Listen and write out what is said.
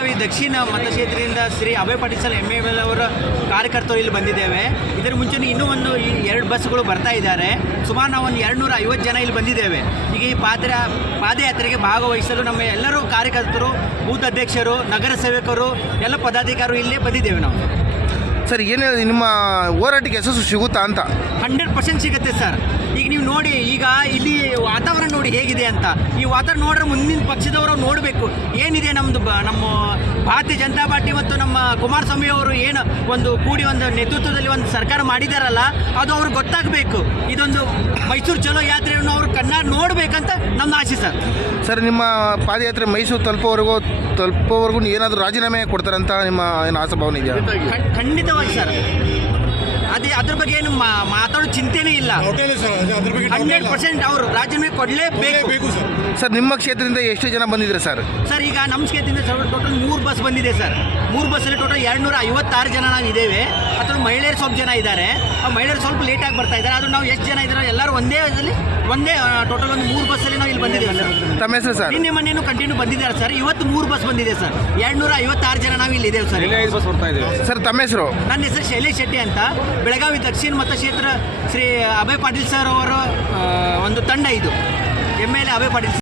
ಬೆಳಗಾವಿ ದಕ್ಷಿಣ ಮತಕ್ಷೇತ್ರದಿಂದ ಶ್ರೀ ಅಭಯ Patil sir MAL ಅವರ ಕಾರ್ಯಕರ್ತರು ಇಲ್ಲಿ ಬಂದಿದ್ದೇವೆ. ಇದರ ಮುಂಚೆ ಇನ್ನೂ ಒಂದು 2 ಬಸ್ಗಳು ಬರ್ತಾ ಇದ್ದಾರೆ. ಸುಮಾರು ನಾವು ಒಂದು 250 ಜನ ಇಲ್ಲಿ ಬಂದಿದ್ದೇವೆ. ಈಗ ಈ ಪಾದಯಾತ್ರೆಗೆ ಭಾಗವಹಿಸಲು ನಮ್ಮ ಎಲ್ಲರೂ ಕಾರ್ಯಕರ್ತರು, ಬೂತ್ ಅಧ್ಯಕ್ಷರು, ನಗರ ಸೇವಕರು, ಎಲ್ಲ ಪದಾಧಿಕಾರಿಗಳು ಇಲ್ಲೇ ಬಂದಿದ್ದೇವೆ ನಾವು. ಸರ್, ಏನು ನಿಮ್ಮ ಹೋರಾಟಕ್ಕೆ ಯಶಸ್ಸು ಸಿಗುತ್ತಾ ಅಂತ? 100% ಸಿಗುತ್ತೆ ಸರ್. ಈಗ ನೀವು ನೋಡಿ, ಈಗ ಇಲ್ಲಿ ವಾತಾವರಣ ನೋಡಿ ಹೇಗಿದೆ ಅಂತ. ಈ ವಾತಾವರಣ ನೋಡ್ರೆ ಮುಂದಿನ ಪಕ್ಷದವರು ನೋಡಬೇಕು ಏನಿದೆ ನಮ್ಮದು. ನಮ್ಮ ಭಾರತೀಯ ಜನತಾ ಪಾರ್ಟಿ ಮತ್ತು ನಮ್ಮ ಕುಮಾರಸ್ವಾಮಿ ಅವರು ಏನು ಒಂದು ಕೂಡಿ ಒಂದು ನೇತೃತ್ವದಲ್ಲಿ ಒಂದು ಸರ್ಕಾರ ಮಾಡಿದಾರಲ್ಲ, ಅದು ಅವ್ರಿಗೆ ಗೊತ್ತಾಗಬೇಕು. ಇದೊಂದು ಮೈಸೂರು ಚಲೋ ಯಾತ್ರೆಯನ್ನು ಅವರು ಕಣ್ಣಾರೆ ನೋಡಬೇಕಂತ ನಮ್ಮ ಆಸೆ ಸರ್. ಸರ್, ನಿಮ್ಮ ಪಾದಯಾತ್ರೆ ಮೈಸೂರು ತಲುಪೋವರೆಗೂ ಏನಾದರೂ ರಾಜೀನಾಮೆ ಕೊಡ್ತಾರಂತ ನಿಮ್ಮ ಏನು ಆಶಾಭಾವನೆ ಇದೆಯಾ? ಖಂಡಿತವಾಗಿ ಸರ್, ಅದ್ರ ಬಗ್ಗೆ ಏನು ಮಾತಾಡೋ ಚಿಂತೆನೇ ಇಲ್ಲ. 100% ಅವರು ರಾಜೀನಾಮೆ ಕೊಡಲೇಬೇಕು ಸರ್. ನಿಮ್ಮ ಕ್ಷೇತ್ರದಿಂದ ಎಷ್ಟು ಜನ ಬಂದಿದ್ದಾರೆ ಸರ್? ಸರ್, ಈಗ ನಮ್ಮ ಕ್ಷೇತ್ರದಿಂದ ಟೋಟಲ್ 3 ಬಸ್ ಬಂದಿದೆ ಸರ್. 3 ಬಸ್ಸಲ್ಲಿ ಟೋಟಲ್ 256 ಜನ ನಾವು ಇದ್ದೇವೆ. ಅಥವಾ ಮಹಿಳೆಯರು ಸ್ವಲ್ಪ ಜನ ಇದ್ದಾರೆ. ಆ ಮಹಿಳೆಯರು ಸ್ವಲ್ಪ ಲೇಟಾಗಿ ಬರ್ತಾ ಇದ್ದಾರೆ. ಆದರೂ ನಾವು ಎಷ್ಟು ಜನ ಇದ್ದಾರೆ ಎಲ್ಲರೂ ಒಂದೇ ಟೋಟಲ್ ಒಂದು 3 ಬಸ್ಸಲ್ಲಿ ನಾವು ಇಲ್ಲಿ ಬಂದಿದ್ದೇವೆ ಸರ್. ತಮ್ಮ ಹೆಸರು ಸರ್? ನಿನ್ನೆ ಮೊನ್ನೆನೂ ಕಂಟಿನ್ಯೂ ಬಂದಿದ್ದಾರೆ ಸರ್. ಇವತ್ತು 3 ಬಸ್ ಬಂದಿದೆ ಸರ್. 256 ಜನ ನಾವು ಇಲ್ಲಿ ಇದ್ದೇವೆ ಸರ್. ಸರ್, ತಮ್ಮ ಹೆಸರು? ನನ್ನ ಹೆಸರು ಶೈಲೇಶ್ ಶೆಟ್ಟಿ ಅಂತ. ಬೆಳಗಾವಿ ದಕ್ಷಿಣ ಮತಕ್ಷೇತ್ರ ಶ್ರೀ ಅಭಯ ಪಾಟೀಲ್ ಸರ್ ಅವರ ಒಂದು ತಂಡ ಇದು. MAL ಅಭಯ ಪಾಟೀಲ್.